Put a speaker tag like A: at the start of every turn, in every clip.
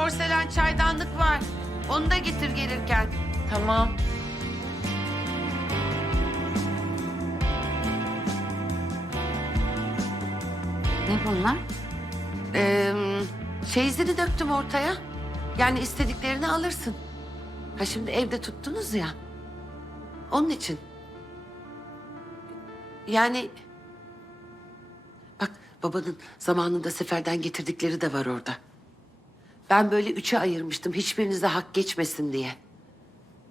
A: porselen çaydanlık var. Onu da getir gelirken.
B: Tamam.
C: Ne bunlar?
A: Ee, çeyizini döktüm ortaya. Yani istediklerini alırsın. Ha şimdi evde tuttunuz ya. Onun için. Yani... Bak babanın zamanında seferden getirdikleri de var orada. Ben böyle üçe ayırmıştım hiçbirinize hak geçmesin diye.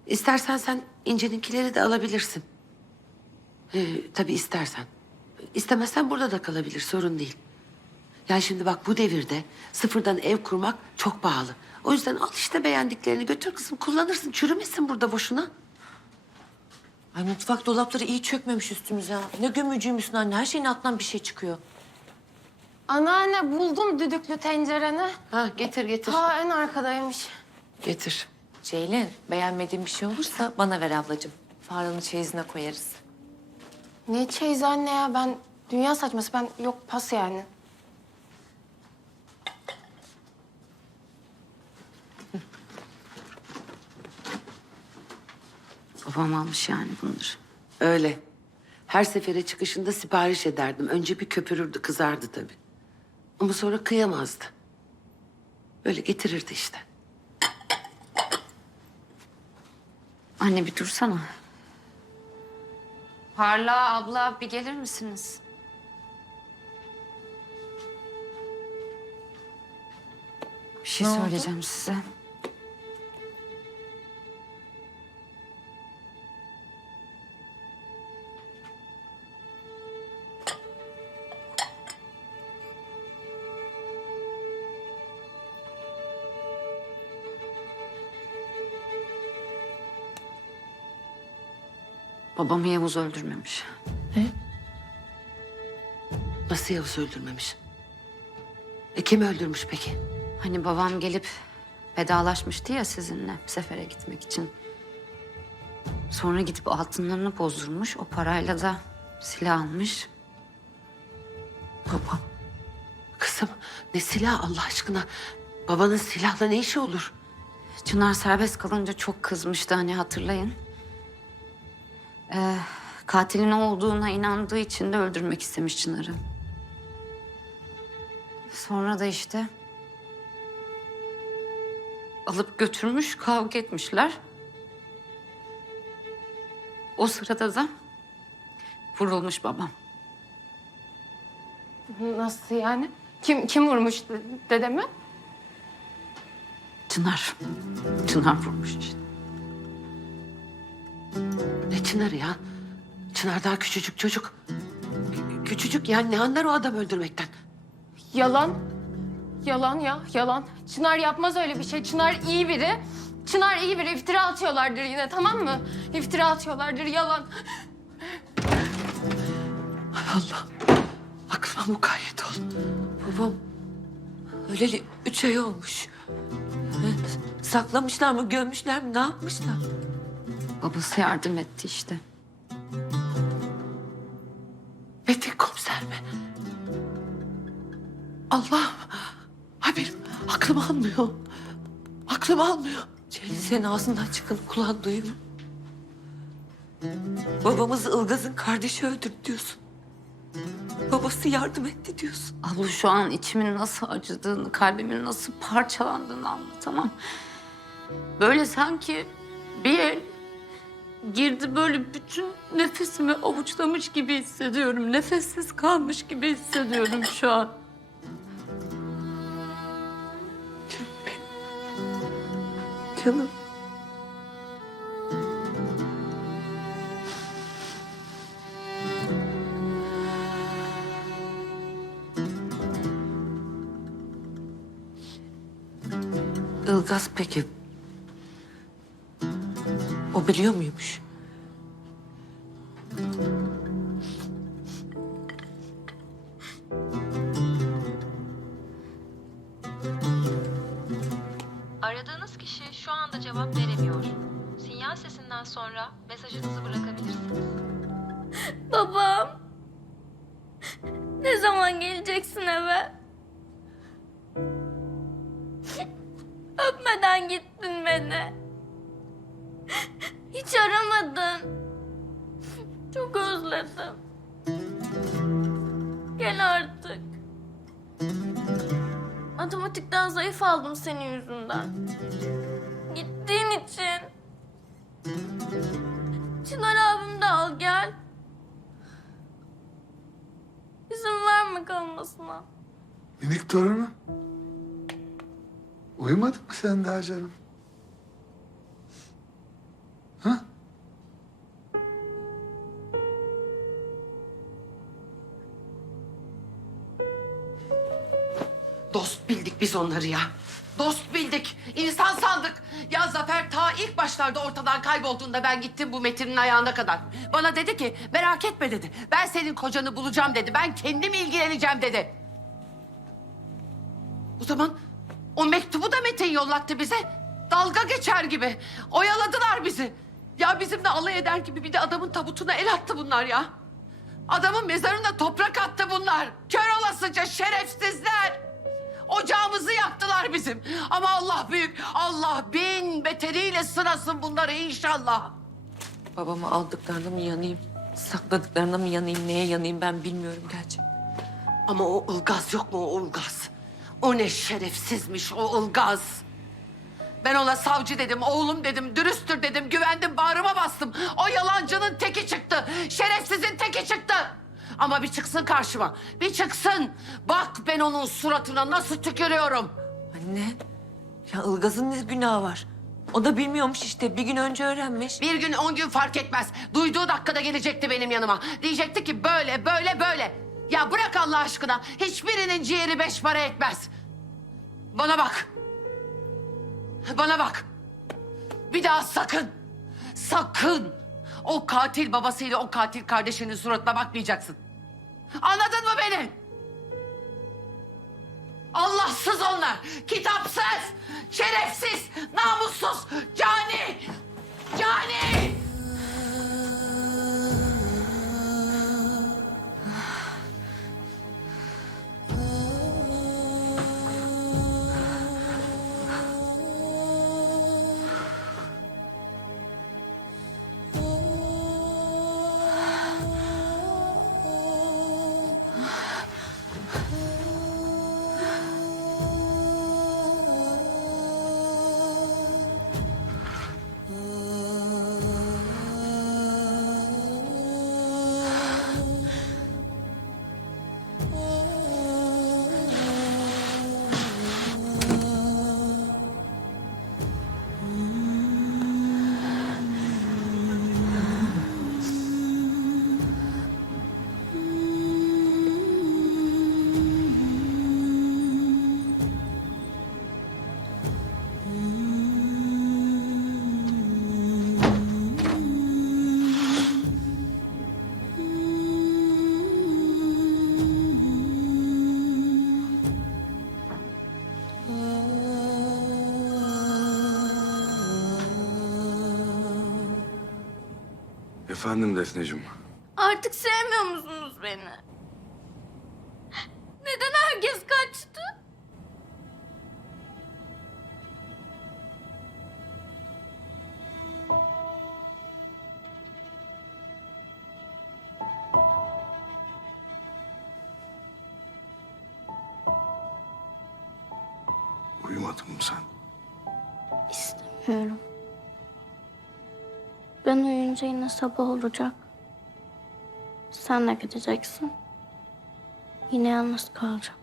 A: İstersen sen İnce'ninkileri de alabilirsin. Ee, tabii istersen. İstemezsen burada da kalabilir sorun değil. Yani şimdi bak bu devirde sıfırdan ev kurmak çok pahalı. O yüzden al işte beğendiklerini götür kızım kullanırsın. Çürümesin burada boşuna.
B: Ay mutfak dolapları iyi çökmemiş üstümüze. Ne gömücüymüşsün anne. Her şeyin altından bir şey çıkıyor.
D: Anneanne buldum düdüklü tencereni.
A: Ha getir getir.
D: Ta en arkadaymış.
A: Getir.
B: Ceylin beğenmediğin bir şey olursa bana ver ablacığım. Farhan'ın çeyizine koyarız.
D: Ne çeyiz anne ya ben dünya saçması ben yok pas yani.
C: Babam almış yani bunları.
A: Öyle. Her sefere çıkışında sipariş ederdim. Önce bir köpürürdü kızardı tabii. Ama sonra kıyamazdı. Böyle getirirdi işte.
C: Anne bir dursana. Parla abla bir gelir misiniz? Bir şey
B: Ne oldu?
C: söyleyeceğim size. Babamı Yavuz öldürmemiş.
A: Nasıl Yavuz öldürmemiş? E kim öldürmüş peki?
C: Hani babam gelip vedalaşmıştı ya sizinle sefere gitmek için. Sonra gidip altınlarını bozdurmuş. O parayla da silah almış.
A: Babam. Kızım ne silah Allah aşkına? Babanın silahla ne işi olur?
C: Çınar serbest kalınca çok kızmıştı hani hatırlayın. Ee, katilin olduğuna inandığı için de öldürmek istemiş Çınar'ı. Sonra da işte alıp götürmüş kavga etmişler. O sırada da vurulmuş babam.
D: Nasıl yani? Kim kim vurmuş de- dedemi?
C: Çınar. Çınar vurmuş işte.
A: Ne Çınar'ı ya? Çınar daha küçücük çocuk. Kü- Küçücük yani ne anlar o adam öldürmekten?
D: Yalan. Yalan ya yalan. Çınar yapmaz öyle bir şey. Çınar iyi biri. Çınar iyi biri. İftira atıyorlardır yine tamam mı? İftira atıyorlardır yalan.
A: Hay Allah. Aklıma mukayyet ol.
B: Babam öleli üç ay olmuş. Saklamışlar mı, gömmüşler mi, ne yapmışlar?
C: Babası yardım etti işte.
A: Metin komiser mi? Allah. Ay benim aklım almıyor. Aklım almıyor.
B: Ceylin senin ağzından çıkanı kulağın duyuyor. Babamızı Ilgaz'ın kardeşi öldürdü diyorsun. Babası yardım etti diyorsun.
C: Abla şu an içimin nasıl acıdığını, kalbimin nasıl parçalandığını anlatamam. Böyle sanki bir el girdi böyle bütün nefesimi avuçlamış gibi hissediyorum. Nefessiz kalmış gibi hissediyorum şu an.
B: Canım. Ilgaz peki. Biliyor muymuş?
E: Özledim. Gel artık. Matematikten zayıf aldım senin yüzünden. Gittiğin için. Çınar abim de al gel. İzin verme kalmasına.
F: Minik torunu. Uyumadın mı sen daha canım? Ha?
A: Bildik biz onları ya. Dost bildik. İnsan sandık. Ya Zafer ta ilk başlarda ortadan kaybolduğunda ben gittim bu Metin'in ayağına kadar. Bana dedi ki merak etme dedi. Ben senin kocanı bulacağım dedi. Ben kendim ilgileneceğim dedi. O zaman o mektubu da Metin yollattı bize. Dalga geçer gibi. Oyaladılar bizi. Ya bizimle alay eder gibi bir de adamın tabutuna el attı bunlar ya. Adamın mezarına toprak attı bunlar. Kör olasıca şerefsizler. Ocağımızı yaktılar bizim. Ama Allah büyük. Allah bin beteriyle sırasın bunları inşallah.
B: Babamı aldıklarına mı yanayım? Sakladıklarına mı yanayım? Neye yanayım ben bilmiyorum gerçekten.
A: Ama o Ilgaz yok mu o Ilgaz? O ne şerefsizmiş o Ilgaz. Ben ona savcı dedim, oğlum dedim, dürüsttür dedim, güvendim, bağrıma bastım. O yalancının teki çıktı, şerefsizin teki çıktı. Ama bir çıksın karşıma, bir çıksın. Bak ben onun suratına nasıl tükürüyorum.
B: Anne, ya Ilgaz'ın ne günahı var? O da bilmiyormuş işte. Bir gün önce öğrenmiş.
A: Bir gün on gün fark etmez. Duyduğu dakikada gelecekti benim yanıma. Diyecekti ki böyle böyle böyle. Ya bırak Allah aşkına. Hiçbirinin ciğeri beş para etmez. Bana bak. Bana bak. Bir daha sakın. Sakın. O katil babasıyla o katil kardeşinin suratına bakmayacaksın. Anladın mı beni? Allahsız onlar. Kitapsız. Şerefsiz. Namussuz. Cani. Cani!
G: Efendim Defneciğim.
E: Artık sevmiyor musunuz beni?
H: Uyuyunca yine sabah olacak. Sen de gideceksin. Yine yalnız kalacağım.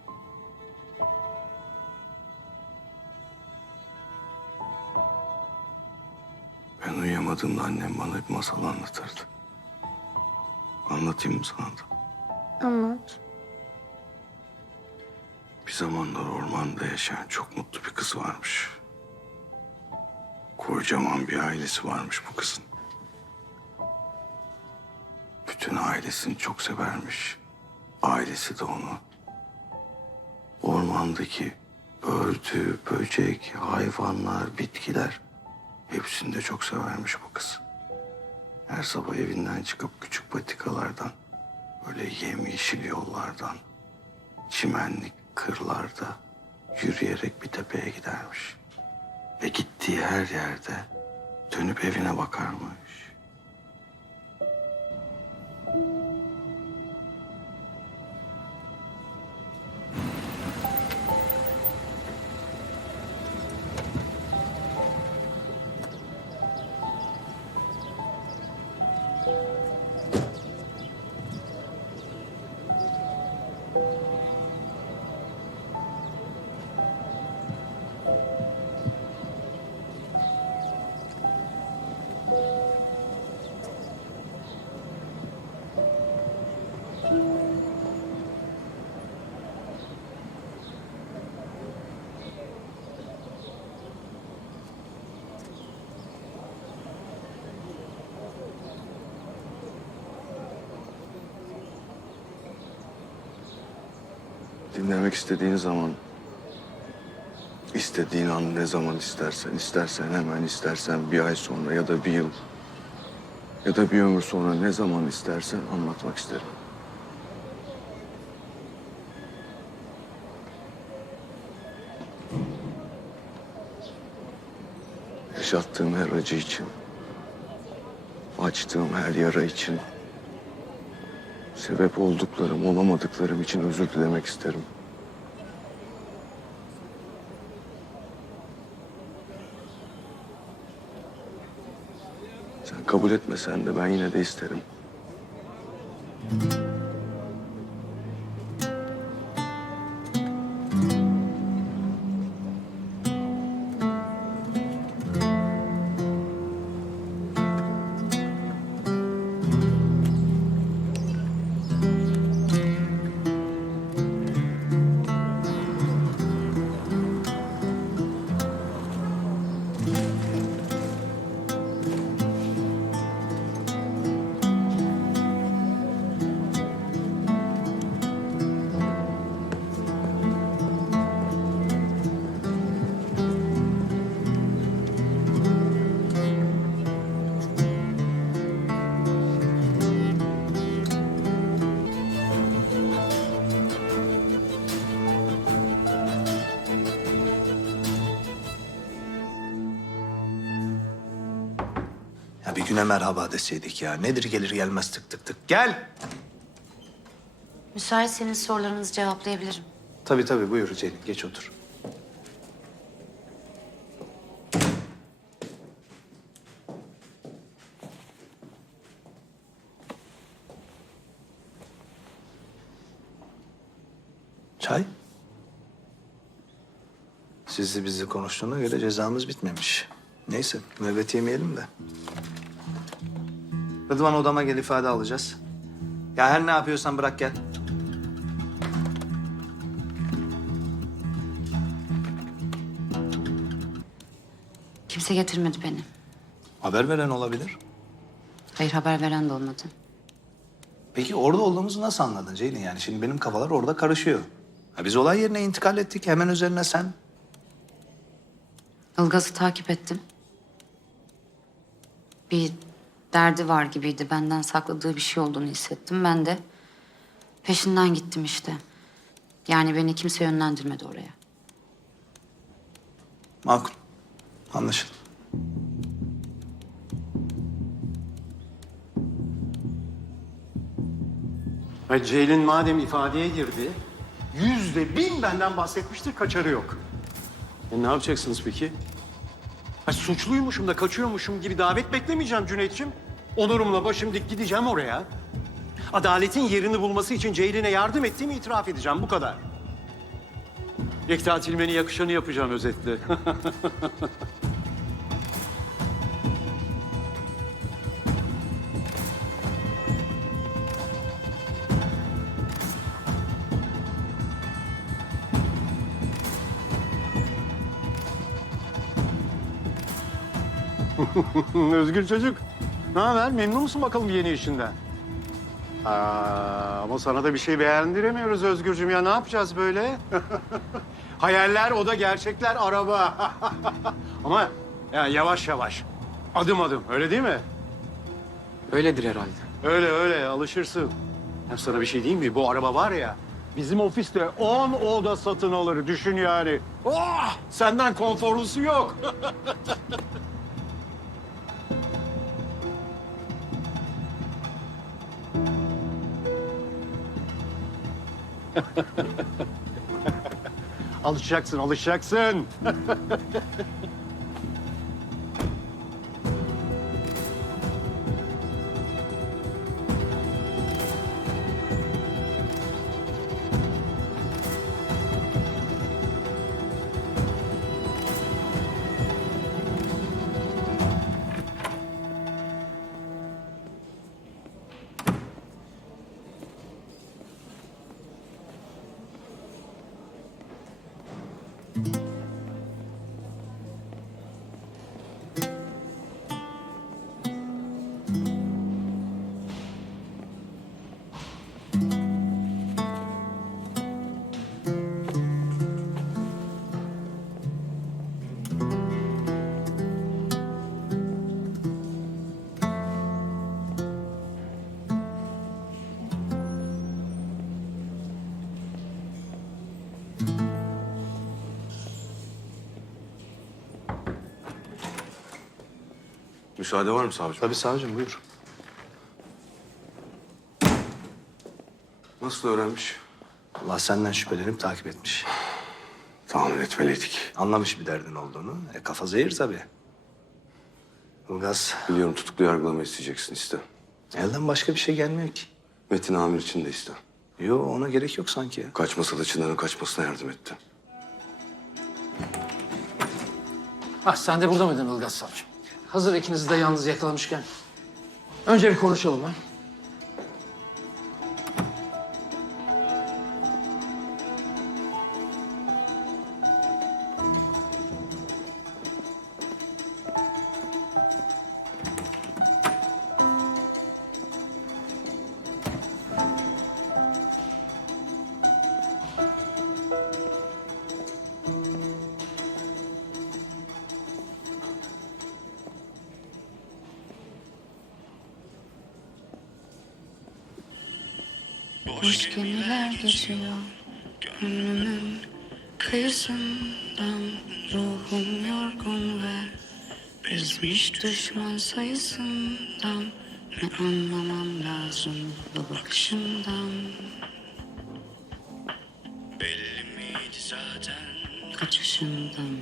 G: Ben uyuyamadığımda annem bana bir masal anlatırdı. Anlatayım mı sana da?
H: Anlat.
G: Bir zamanlar ormanda yaşayan çok mutlu bir kız varmış. Kocaman bir ailesi varmış bu kızın. Bütün ailesini çok severmiş. Ailesi de onu. Ormandaki örtü, böcek, hayvanlar, bitkiler hepsini de çok severmiş bu kız. Her sabah evinden çıkıp küçük patikalardan, böyle yemyeşil yollardan, çimenlik kırlarda yürüyerek bir tepeye gidermiş.
I: Ve gittiği her yerde dönüp evine bakarmış. Dinlemek istediğin zaman, istediğin an ne zaman istersen, istersen hemen, istersen bir ay sonra ya da bir yıl ya da bir ömür sonra ne zaman istersen anlatmak isterim. Yaşattığım her acı için, açtığım her yara için, sebep olduklarım, olamadıklarım için özür dilemek isterim. Sen kabul etmesen de ben yine de isterim.
J: Ya güne merhaba deseydik ya. Nedir gelir gelmez tık tık tık. Gel.
C: Müsaitseniz sorularınızı cevaplayabilirim.
J: Tabii tabii buyur Ceylin geç otur. Çay? Sizi bizi konuştuğuna göre cezamız bitmemiş. Neyse müebbet yemeyelim de. Rıdvan odama gel ifade alacağız. Ya her ne yapıyorsan bırak gel.
C: Kimse getirmedi beni.
J: Haber veren olabilir.
C: Hayır haber veren de olmadı.
J: Peki orada olduğumuzu nasıl anladın Ceylin? Yani şimdi benim kafalar orada karışıyor. Ha, biz olay yerine intikal ettik. Hemen üzerine sen.
C: Ilgaz'ı takip ettim. Bir derdi var gibiydi. Benden sakladığı bir şey olduğunu hissettim. Ben de peşinden gittim işte. Yani beni kimse yönlendirmedi oraya.
J: Makul. Anlaşıldı.
K: Ay Ceylin madem ifadeye girdi, yüzde bin benden bahsetmiştir, kaçarı yok. E ne yapacaksınız peki? Ha, suçluymuşum da kaçıyormuşum gibi davet beklemeyeceğim Cüneyt'ciğim. Onurumla başım dik gideceğim oraya. Adaletin yerini bulması için Ceylin'e yardım ettiğimi itiraf edeceğim, bu kadar. Yekta Tilmen'e yakışanı yapacağım özetle. Özgür çocuk. Ne haber? Memnun musun bakalım yeni işinden? Aa, ama sana da bir şey beğendiremiyoruz Özgürcüm ya. Ne yapacağız böyle? Hayaller o da gerçekler araba. ama ya yavaş yavaş. Adım adım. Öyle değil mi?
L: Öyledir herhalde.
K: Öyle öyle alışırsın. Hem sana bir şey diyeyim mi? Bu araba var ya Bizim ofiste 10 oda satın alır düşün yani. Oh! Senden konforlusu yok. Alışacaksın, alışacaksın.
I: Müsaade var mı savcım?
J: Tabii savcım buyur.
I: Nasıl öğrenmiş?
J: Allah senden şüphelenip takip etmiş.
I: Tahmin etmeliydik.
J: Anlamış bir derdin olduğunu. E kafa zehir tabii. Ilgaz,
I: Biliyorum tutuklu yargılama isteyeceksin iste.
J: elden başka bir şey gelmiyor ki.
I: Metin Amir için de iste.
J: Yo ona gerek yok sanki ya.
I: Kaçmasa da Çınar'ın kaçmasına yardım etti.
M: Ah sen de burada mıydın Ilgaz Savcı? Hazır ikinizi de yalnız yakalamışken. Önce bir konuşalım ha.
N: Boş gemiler geçiyor. Gönlümün kıyısından Ruhum yorgun ve Bezmiş düşman sayısından Ne anlamam lazım bu bakışından Belli miydi zaten Kaçışından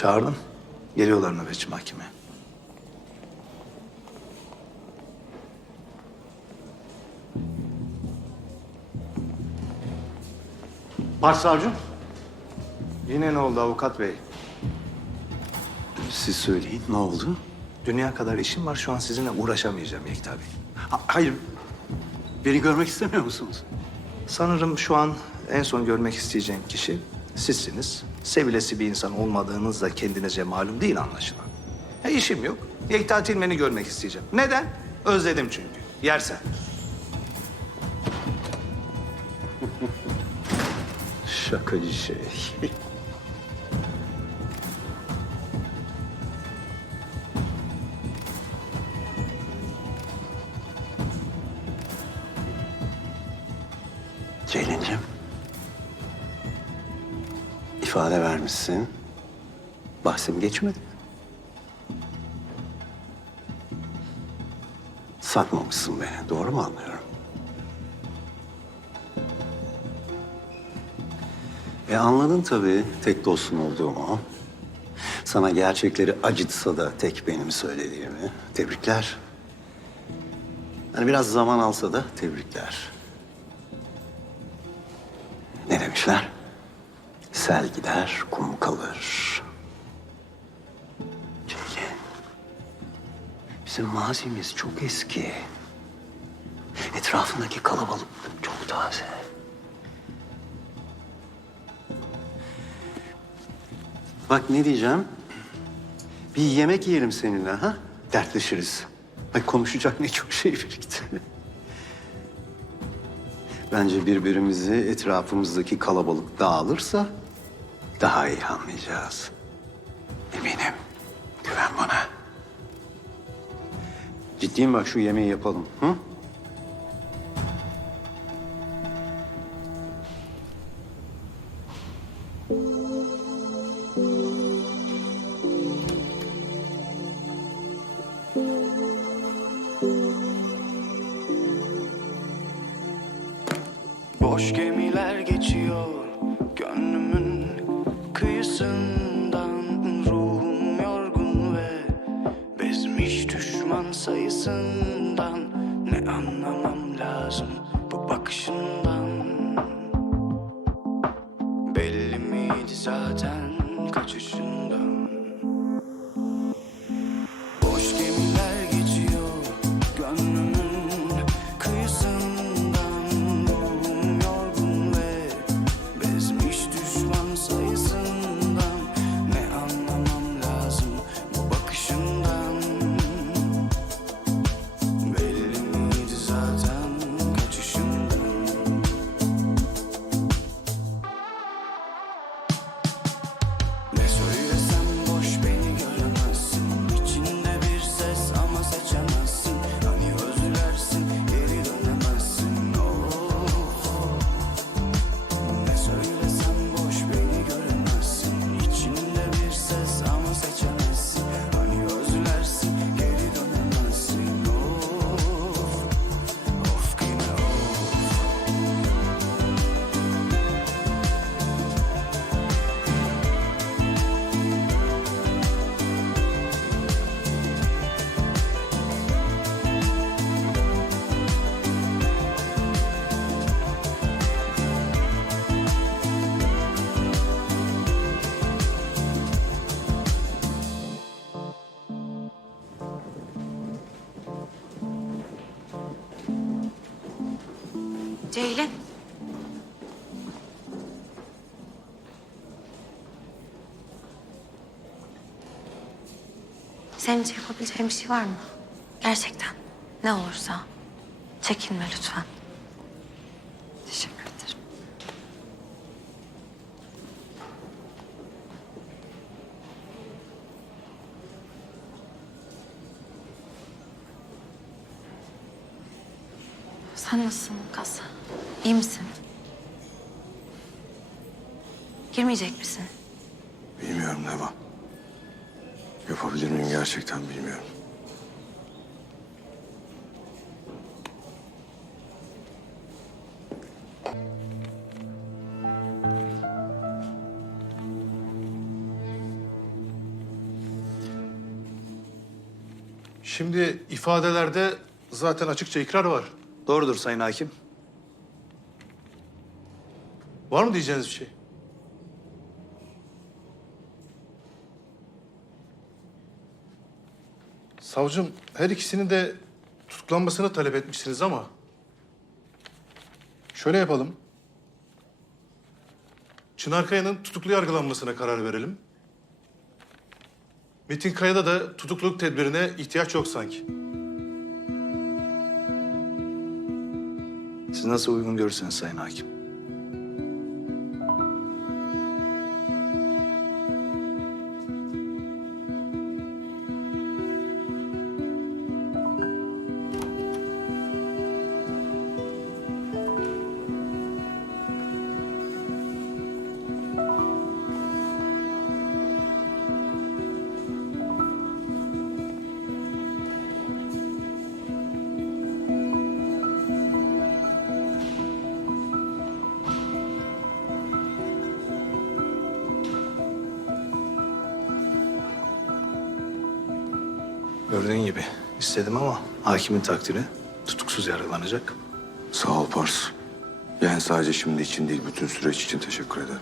J: Çağırdım. Geliyorlar nöbetçi mahkemeye.
K: Başsavcım.
J: Yine ne oldu avukat bey?
N: Siz söyleyin ne oldu?
J: Dünya kadar işim var şu an sizinle uğraşamayacağım Yekta Bey.
N: Ha- hayır. Beni görmek istemiyor musunuz?
J: Sanırım şu an en son görmek isteyeceğim kişi sizsiniz. Sevilesi bir insan olmadığınız da kendinize malum değil anlaşılan. E, işim yok. Yekta Tilmen'i görmek isteyeceğim. Neden? Özledim çünkü. Yersen.
N: Şakacı şey. ifade vermişsin. Bahsim geçmedi. Satmamışsın beni. Doğru mu anlıyorum? E anladın tabii tek dostun olduğumu. Sana gerçekleri acıtsa da tek benim söylediğimi. Tebrikler. Yani biraz zaman alsa da tebrikler. Sel gider, kum kalır. Ceylin, bizim mazimiz çok eski. Etrafındaki kalabalık çok taze. Bak ne diyeceğim? Bir yemek yiyelim seninle ha? Dertleşiriz. Ay konuşacak ne çok şey birikti. Bence birbirimizi etrafımızdaki kalabalık dağılırsa daha iyi anlayacağız. Eminim. Güven bana. Ciddiyim bak şu yemeği yapalım. Hı?
B: Ceylin.
O: Senin için yapabileceğim bir şey var mı? Gerçekten. Ne olursa. Çekinme lütfen. Teşekkür ederim. Sen nasılsın Lukas? İyi misin? Girmeyecek misin?
I: Bilmiyorum Neva. Yapabilir miyim gerçekten bilmiyorum.
P: Şimdi ifadelerde zaten açıkça ikrar var.
J: Doğrudur Sayın Hakim.
P: Var mı diyeceğiniz bir şey? Savcım her ikisinin de tutuklanmasını talep etmişsiniz ama... Şöyle yapalım. Çınar Kaya'nın tutuklu yargılanmasına karar verelim. Metin Kaya'da da tutukluluk tedbirine ihtiyaç yok sanki.
J: Siz nasıl uygun görürseniz Sayın Hakim. İstedim ama hakimin takdiri tutuksuz yargılanacak.
I: Sağ ol Pars. Yani sadece şimdi için değil, bütün süreç için teşekkür ederim.